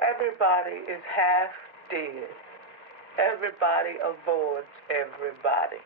Everybody is half dead. Everybody avoids everybody.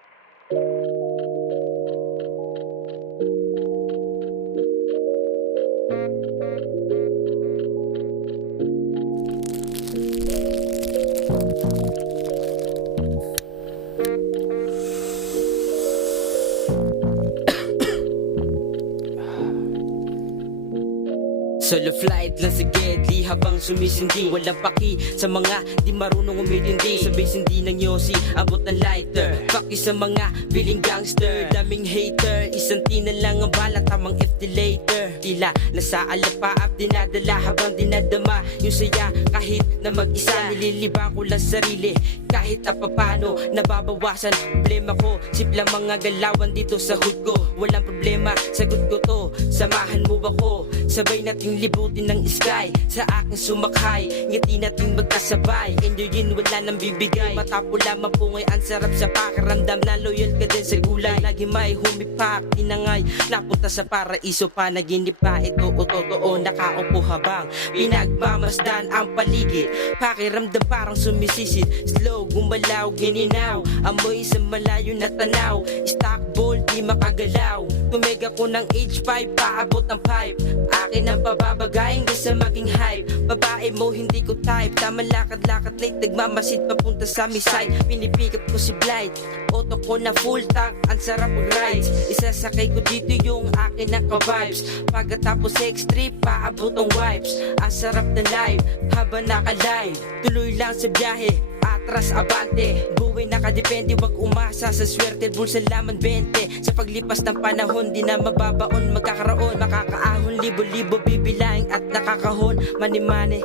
Solo flight lang sa Gedli habang sumisindi. Walang paki sa mga di marunong umintindi. Sabay sindi ng yosi, abot ng lighter. Fuck you sa mga feeling gangster. Daming hater, isang tina lang ang bala. Tamang FT later. Tila nasa alapaap, dinadala habang dinadama yung saya kahit na mag-isa. Nililibang ko lang sarili kahit papano nababawasan problema ko. Simple mga galawan dito sa hood ko. Walang problema, sagot ko to. Samahan mo ako, sabay nating libutin ng sky. Sa aking sumakay, ngiti nating magkasabay. Enjoyin, wala nang bibigay. Matapula mapungay, ang sarap sa pakiramdam na loyal ka din sa gulay. Lagi may humipak, tinangay, napunta sa paraiso. Panaginip pa, ito o totoo. Nakaupo habang pinagmamasdan ang paligid. Pakiramdam parang sumisisid. Slow, gumalaw, gininaw. Amoy sa malayo na tanaw. Stock ball, di makagalaw. Tumega ko ng H5, paabot ang pipe. Akin ang pababagayin sa maging hype. Babae mo hindi ko type. Tama lakad-lakad late, nagmamasid papunta sa misay. Pinipikap ko si Blight, auto ko na full tank. Ang sarap ng rides, isasakay ko dito yung akin na ka-vibes. Pagkatapos sex trip, paabot ang wipes. Ang sarap na live, habang naka-live. Tuloy lang sa biyahe, atras abante. Buhay nakadepende, wag umasa sa swerte. Bulsa laman 20. Sa paglipas ng panahon, di na mababaon. Magkakaroon, makakaahon, libo-libo bibilaing at nakakahon. Mani-mani,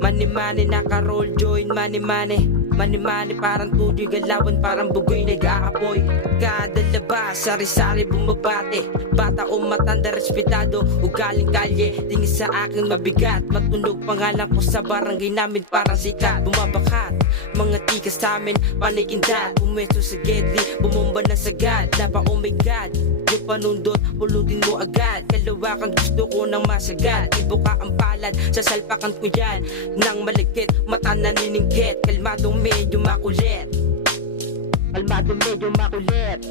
mani-mani, naka-roll join. Mani-mani, mani-mani, parang tuloy galawan, parang bugoy nag-aapoy. Kada labas, sari-sari bumabate. Bata o matanda, respetado, ugaling kalye. Tingin sa akin mabigat, matunog pangalan ko sa barangay namin parang sikat. Bumabakat, mga tika sa amin, panikindat. Pumwesto sa Gedli, bumomba na sagad. Laba, oh my God, yung panundot, pulutin mo agad. Kalawakan gusto ko ng masagad. Ibuka ang palad, sasalpakan ko yan nang malagkit, mata naniningkit. Kalmadong medyo makulit, kalmadong medyo makulit.